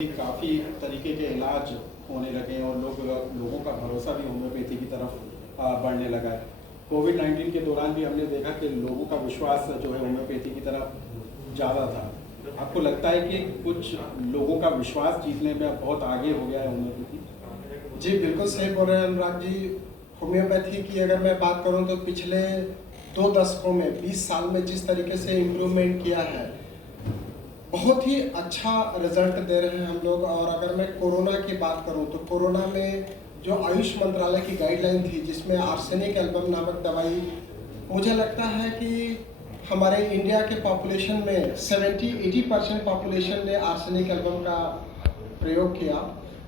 काफ़ी तरीके के इलाज होने लगे हैं और लोगों का भरोसा भी होम्योपैथी की तरफ बढ़ने लगा है। कोविड-19 के दौरान भी हमने देखा कि लोगों का विश्वास जो है होम्योपैथी की तरफ ज़्यादा था। आपको लगता है कि कुछ लोगों का विश्वास जीतने में अब बहुत आगे हो गया है होम्योपैथी? जी बिल्कुल सही बोल रहे हैं अनुराग जी। होम्योपैथी की अगर मैं बात करूं तो पिछले 2 दशकों में 20 साल में जिस तरीके से इम्प्रूवमेंट किया है, बहुत ही अच्छा रिजल्ट दे रहे हैं हम लोग। और अगर मैं कोरोना की बात करूं तो कोरोना में जो आयुष मंत्रालय की गाइडलाइन थी जिसमें आर्सेनिक एल्बम नामक दवाई, मुझे लगता है कि हमारे इंडिया के पॉपुलेशन में 70-80% पॉपुलेशन ने आर्सेनिक एल्बम का प्रयोग किया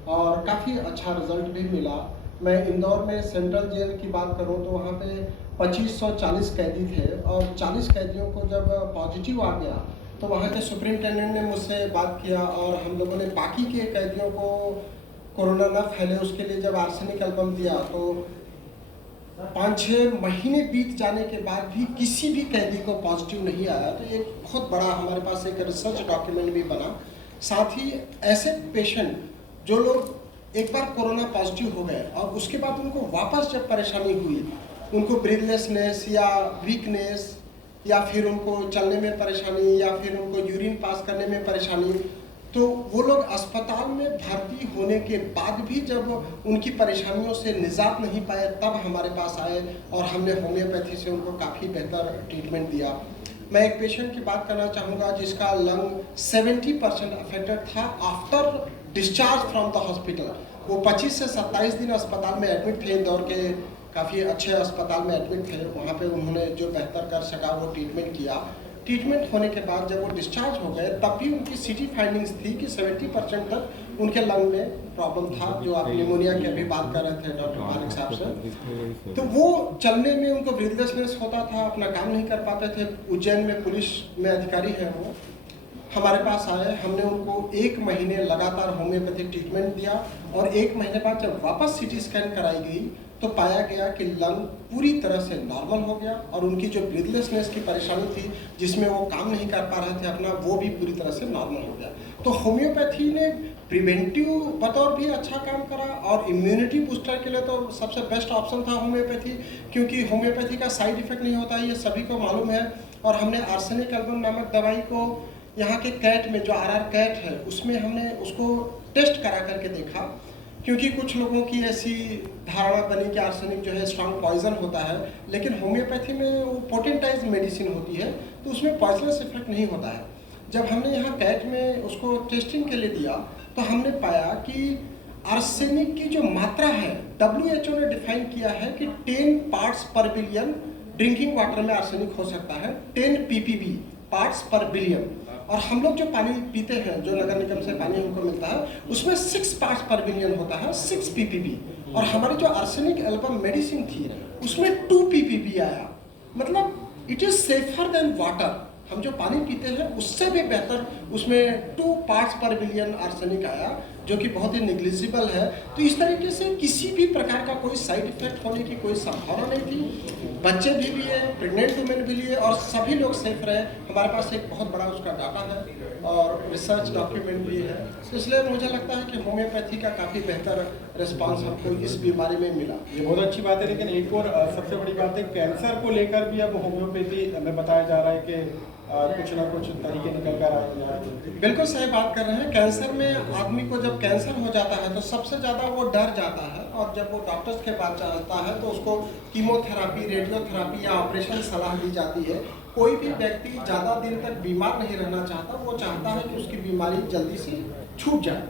और काफ़ी अच्छा रिजल्ट भी मिला। मैं इंदौर में सेंट्रल जेल की बात करूं तो वहाँ पे 2540 कैदी थे और 40 कैदियों को जब पॉजिटिव आ गया तो वहाँ के सुप्रिंटेंडेंट ने मुझसे बात किया और हम लोगों ने बाकी के कैदियों को कोरोना न फैले उसके लिए जब आर्सेनिक एल्बम दिया तो 5-6 महीने बीत जाने के बाद भी किसी भी कैदी को पॉजिटिव नहीं आया। तो एक बहुत बड़ा हमारे पास एक रिसर्च डॉक्यूमेंट भी बना। साथ ही ऐसे पेशेंट जो लोग एक बार कोरोना पॉजिटिव हो गए और उसके बाद उनको वापस जब परेशानी हुई, उनको ब्रीथलेसनेस या वीकनेस या फिर उनको चलने में परेशानी या फिर उनको यूरिन पास करने में परेशानी, तो वो लोग अस्पताल में भर्ती होने के बाद भी जब उनकी परेशानियों से निजात नहीं पाए तब हमारे पास आए और हमने होम्योपैथी से उनको काफ़ी बेहतर ट्रीटमेंट दिया। मैं एक पेशेंट की बात करना चाहूँगा जिसका लंग 70% अफेक्टेड था after discharge from the hospital. वो 25 से 27 दिन अस्पताल में एडमिट थे, इंदौर के काफ़ी अच्छे अस्पताल में एडमिट थे। वहाँ पे उन्होंने जो बेहतर कर सका वो ट्रीटमेंट किया। ट्रीटमेंट होने के बाद जब वो डिस्चार्ज हो गए तब भी उनकी सीटी फाइंडिंग्स थी कि 70% तक उनके लंग में प्रॉब्लम था, जो आप निमोनिया की अभी बात कर रहे थे डॉक्टर मालिक साहब से। तो वो चलने में उनको ब्रीथलेसनेस होता था, अपना काम नहीं कर पाते थे। उज्जैन में पुलिस में अधिकारी हैं, वो हमारे पास आए, हमने उनको 1 महीने लगातार होम्योपैथिक ट्रीटमेंट दिया और 1 महीने बाद जब वापस सीटी स्कैन कराई गई तो पाया गया कि लंग पूरी तरह से नॉर्मल हो गया और उनकी जो ब्रीथलेसनेस की परेशानी थी जिसमें वो काम नहीं कर पा रहे थे अपना, वो भी पूरी तरह से नॉर्मल हो गया। तो होम्योपैथी ने प्रिवेंटिव बतौर भी अच्छा काम करा और इम्यूनिटी बूस्टर के लिए तो सबसे बेस्ट ऑप्शन था होम्योपैथी, क्योंकि होम्योपैथी का साइड इफेक्ट नहीं होता, ये सभी को मालूम है। और हमने आर्सेनिक एल्बम नामक दवाई को यहाँ के कैट में जो RR कैट है उसमें हमने उसको टेस्ट करा करके देखा, क्योंकि कुछ लोगों की ऐसी धारणा बनी कि आर्सेनिक जो है स्ट्रॉन्ग पॉइजन होता है, लेकिन होम्योपैथी में वो पोटेंटाइज मेडिसिन होती है तो उसमें पॉइजनस इफेक्ट नहीं होता है। जब हमने यहाँ कैट में उसको टेस्टिंग के लिए दिया तो हमने पाया कि आर्सेनिक की जो मात्रा है WHO ने डिफाइन किया है कि 10 पार्ट्स पर बिलियन ड्रिंकिंग वाटर में आर्सेनिक हो सकता है, 10 ppb पार्ट्स पर बिलियन। और हम लोग जो पानी पीते हैं, जो नगर निगम से पानी हमको मिलता है, उसमें 6 पार्ट्स पर बिलियन होता है, 6 ppb। और हमारी जो आर्सेनिक एल्बम मेडिसिन थी उसमें 2 ppb आया। मतलब it is safer than water. हम जो पानी पीते हैं उससे भी बेहतर उसमें 2 पार्ट्स पर बिलियन आर्सेनिक आया, जो कि बहुत ही निग्लिजिबल है। तो इस तरीके से किसी भी प्रकार का कोई साइड इफेक्ट होने की कोई संभावना नहीं थी। बच्चे भी लिए, प्रेग्नेंट वुमेन भी लिए और सभी लोग सेफ रहे। हमारे पास एक बहुत बड़ा उसका डाटा है और रिसर्च डॉक्यूमेंट भी है। तो इसलिए मुझे लगता है कि होम्योपैथी का काफ़ी बेहतर रिस्पांस हमको इस बीमारी में मिला। ये बहुत अच्छी बात है, लेकिन एक और सबसे बड़ी बात है, कैंसर को लेकर भी अब होम्योपैथी में बताया जा रहा है कि कुछ ना कुछ तरीके निकल कर आए हैं। बिल्कुल सही बात कर रहे हैं। कैंसर में आदमी को जब कैंसर हो जाता है तो सबसे ज़्यादा वो डर जाता है और जब वो डॉक्टर्स के पास जाता है तो उसको कीमोथेरापी, रेडियोथेरापी या ऑपरेशन सलाह दी जाती है। कोई भी व्यक्ति ज़्यादा दिन तक बीमार नहीं रहना चाहता, वो चाहता है कि उसकी बीमारी जल्दी से छूट जाए,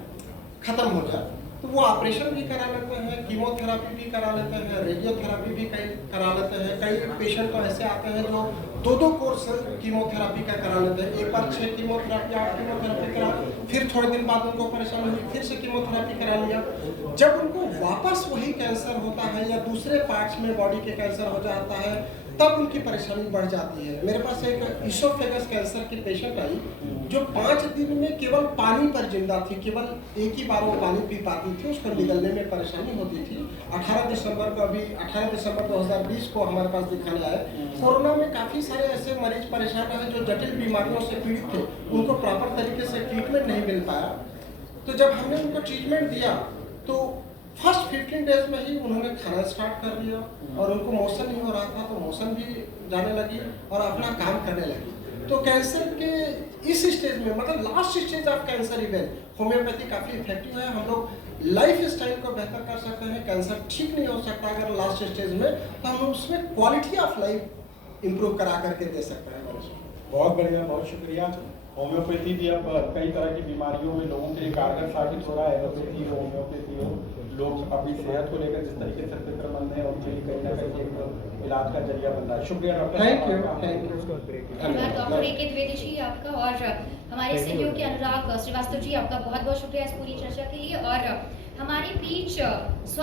ख़त्म हो जाए। तो वो ऑपरेशन भी करा लेते हैं, कीमोथेरापी भी करा लेते हैं, रेडियोथेरापी भी करा लेते हैं। कई पेशेंट तो ऐसे आते हैं जो 2-2 कोर्स कीमोथेरापी का करा लेते हैं। एक बार 6 कीमोथेरापी 8 कीमोथेरापी करा, फिर थोड़े दिन बाद उनको परेशानी हुई, फिर से कीमोथेरापी करा लिया। जब उनको वापस वही कैंसर होता है या दूसरे पार्ट्स में बॉडी के कैंसर हो जाता है तब उनकी परेशानी बढ़ जाती है। मेरे पास एक इसोफेगस कैंसर की पेशेंट आई जो 5 दिन में केवल पानी पर जिंदा थी, केवल एक ही बार वो पानी पी पाती थी, उसको निगलने में परेशानी होती थी। 18 दिसंबर को, अभी 18 दिसंबर 2020 को हमारे पास दिखाने आए। कोरोना में काफ़ी सारे ऐसे मरीज परेशान रहे जो जटिल बीमारियों से पीड़ित थे, उनको प्रॉपर तरीके से ट्रीटमेंट नहीं मिल पाया। तो जब हमने उनको ट्रीटमेंट दिया तो फर्स्ट 15 डेज में ही उन्होंने खाना स्टार्ट कर दिया और उनको मोशन नहीं हो रहा था तो मोशन भी जाने लगी और अपना काम करने लगी। तो कैंसर के इस स्टेज में मतलब last stage of cancer event homeopathy काफ़ी इफेक्टिव है। हम लोग लाइफ स्टाइल को बेहतर कर सकते हैं। कैंसर ठीक नहीं हो सकता अगर लास्ट स्टेज में, तो हम उसमें क्वालिटी ऑफ लाइफ इम्प्रूव करा करके दे सकते हैं मरीज को। बहुत बढ़िया, बहुत शुक्रिया। होम्योपैथी भी अब कई तरह की बीमारियों में लोगों के लिए कारगर साबित हो रहा है। एलोपैथी हो, होम्योपैथी हो, लोग अपनी सेहत को लेकर जिस तरीके से फिक्रमंद है उनके लिए कहीं ना कहीं एक इलाज का जरिया बन रहा है। शुक्रिया डॉक्टर। Thank you. धन्यवाद डॉक्टर ए के द्विवेदी जी आपका, और हमारे सहयोगी अनुराग श्रीवास्तव जी आपका बहुत बहुत शुक्रिया इस पूरी चर्चा के लिए। और हमारे बीच स्वास्थ्य